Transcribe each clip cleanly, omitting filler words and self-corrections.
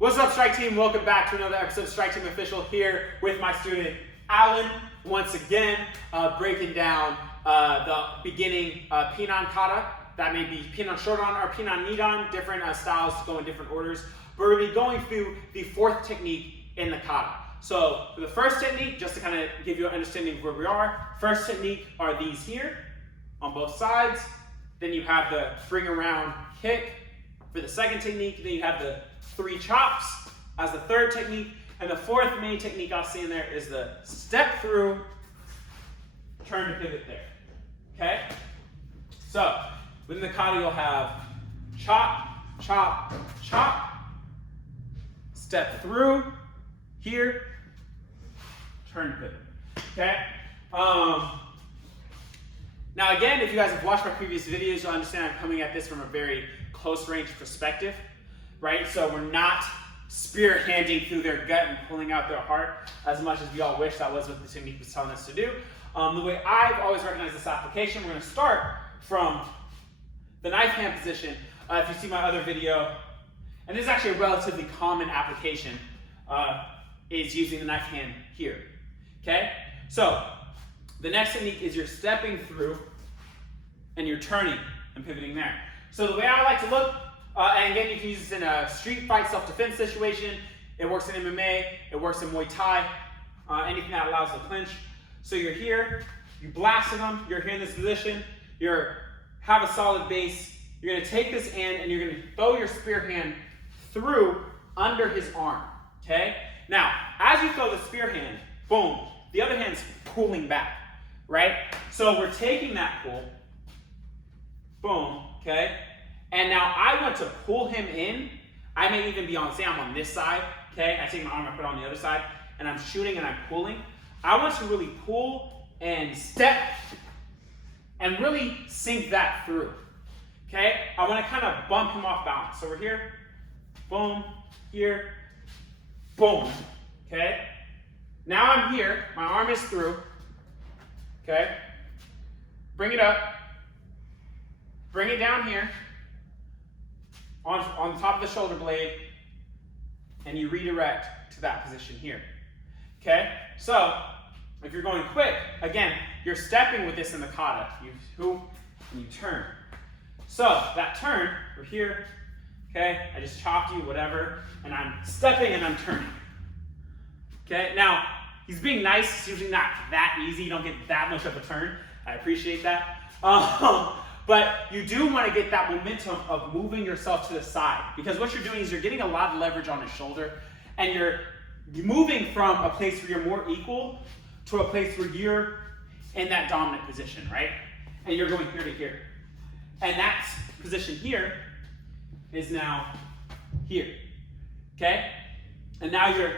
What's up, Strike Team? Welcome back to another episode of Strike Team Official here with my student Alan, once again breaking down the beginning Pinan Kata. That may be Pinan short on or Pinan knee on, different styles to go in different orders. But we're going to be going through the fourth technique in the Kata. So for the first technique, just to kind of give you an understanding of where we are, first technique are these here on both sides. Then you have the bring around kick. For the second technique, then you have the 3 chops as the third technique. And the fourth main technique I'll see in there is the step through, turn to pivot there. Okay? So within the kata, you'll have chop, chop, chop, step through, here, turn to pivot. Okay? Now again, if you guys have watched my previous videos, you'll understand I'm coming at this from a very close range perspective, right? So we're not spear handing through their gut and pulling out their heart as much as we all wish that was what the technique was telling us to do. The way I've always recognized this application, we're going to start from the knife hand position. If you see my other video, and this is actually a relatively common application, is using the knife hand here. Okay? So the next technique is you're stepping through and you're turning and pivoting there. So the way I like to look, and again, you can use this in a street fight, self-defense situation. It works in MMA, it works in Muay Thai, anything that allows the clinch. So you're here, you blast at him, you're here in this position, have a solid base. You're gonna take this end and you're gonna throw your spear hand through under his arm, okay? Now, as you throw the spear hand, boom, the other hand's pulling back, right? So we're taking that pull, boom, okay? And now I want to pull him in. I may even be on, say I'm on this side, okay? I take my arm, I put it on the other side, and I'm shooting and I'm pulling. I want to really pull and step and really sink that through, okay? I want to kind of bump him off balance. So we're here, boom, here, boom, okay? Now I'm here, my arm is through, okay? Bring it up, bring it down here, on top of the shoulder blade, and you redirect to that position here, okay? So, if you're going quick, again, you're stepping with this in the kata. You hoop, and you turn. So, that turn, we're here, okay? I just chopped you, whatever, and I'm stepping and I'm turning, okay? Now, he's being nice. It's usually not that easy. You don't get that much of a turn. I appreciate that. But you do want to get that momentum of moving yourself to the side, because what you're doing is you're getting a lot of leverage on his shoulder, and you're moving from a place where you're more equal to a place where you're in that dominant position, right? And you're going here to here. And that position here is now here, okay? And now you have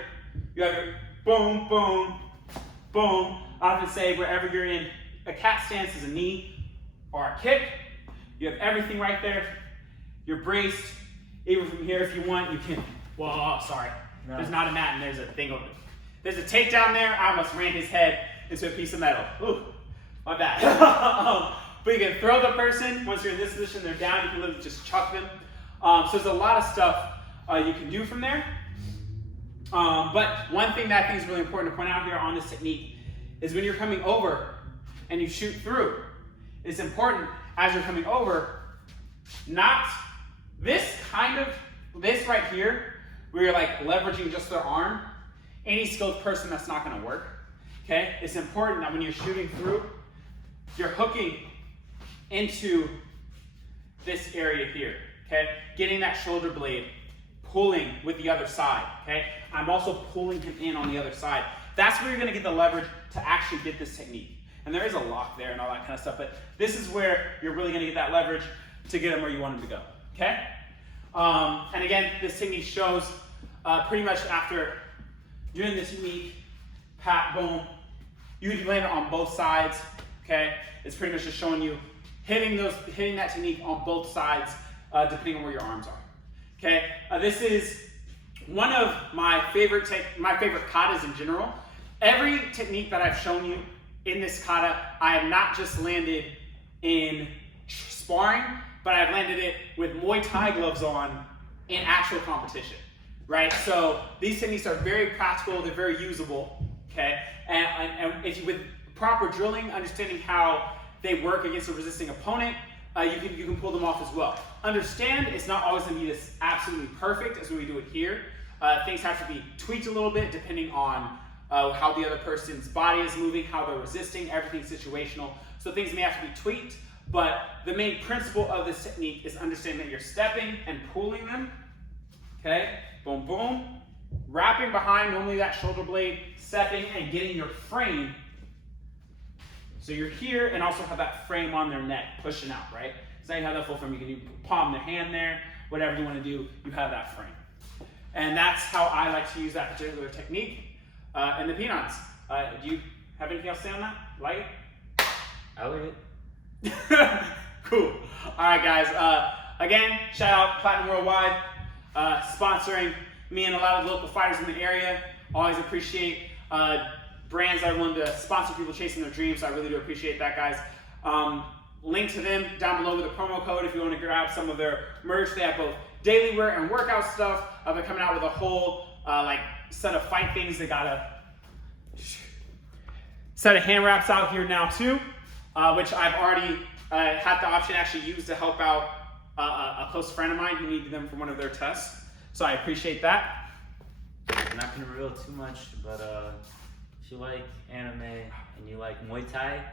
your boom, boom, boom. I often say wherever you're in a cat stance is a knee or a kick. You have everything right there. You're braced. Even from here, if you want, you can. Whoa, sorry. No. There's not a mat, and there's a thing over there. There's a takedown there. I almost ran his head into a piece of metal. Ooh, my bad. But you can throw the person. Once you're in this position, they're down. You can literally just chuck them. So there's a lot of stuff you can do from there. But one thing that I think is really important to point out here on this technique is when you're coming over and you shoot through, it's important as you're coming over, not this right here, where you're like leveraging just their arm. Any skilled person, that's not gonna work, okay? It's important that when you're shooting through, you're hooking into this area here, okay? Getting that shoulder blade, pulling with the other side, okay? I'm also pulling him in on the other side. That's where you're gonna get the leverage to actually get this technique. And there is a lock there and all that kind of stuff, but this is where you're really gonna get that leverage to get him where you want him to go, okay? And again, this technique shows pretty much after doing this technique, pat, boom, you can land it on both sides, okay? It's pretty much just showing you hitting that technique on both sides, depending on where your arms are, okay? This is one of my favorite katas in general. Every technique that I've shown you in this kata, I have not just landed in sparring, but I've landed it with Muay Thai gloves on in actual competition, right? So these techniques are very practical, they're very usable, okay? And if you, with proper drilling, understanding how they work against a resisting opponent, you can pull them off as well. Understand it's not always going to be this absolutely perfect as when we do it here. Things have to be tweaked a little bit depending on how the other person's body is moving, how they're resisting, everything's situational. So things may have to be tweaked, but the main principle of this technique is understanding that you're stepping and pulling them, okay? Boom, boom. Wrapping behind, normally that shoulder blade, stepping and getting your frame. So you're here and also have that frame on their neck, pushing out, right? So now you have that full frame. You can palm the hand there, whatever you want to do, you have that frame. And that's how I like to use that particular technique. And the Pinans. Do you have anything else to say on that? Like it? I like it. Cool. All right, guys. Again, shout out Platinum Worldwide, sponsoring me and a lot of local fighters in the area. Always appreciate brands that are willing to sponsor people chasing their dreams. So I really do appreciate that, guys. Link to them down below with a promo code if you want to grab some of their merch. They have both daily wear and workout stuff. They're coming out with a whole like set of fight things. They got a set of hand wraps out here now too, which I've already had the option to actually use to help out a close friend of mine who needed them for one of their tests. So I appreciate that. I'm not going to reveal too much, but if you like anime and you like Muay Thai,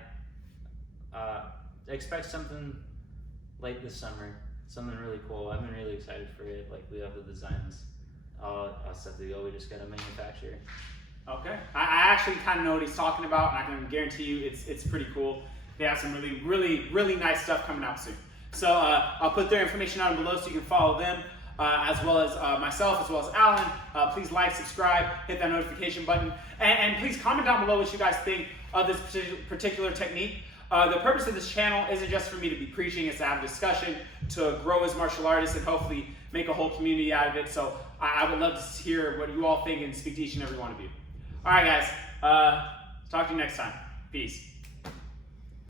expect something late this summer. Something really cool. I've been really excited for it. Like, we have the designs all set to go. We just got to manufacture. Okay. I actually kind of know what he's talking about, and I can guarantee you it's pretty cool. They have some really nice stuff coming out soon. So I'll put their information down below so you can follow them, as well as myself, as well as Alan. Please like, subscribe, hit that notification button, and please comment down below what you guys think of this particular technique. The purpose of this channel isn't just for me to be preaching, it's to have a discussion, to grow as martial artists, and hopefully make a whole community out of it. So I would love to hear what you all think and speak to each and every one of you. All right, guys. Talk to you next time. Peace.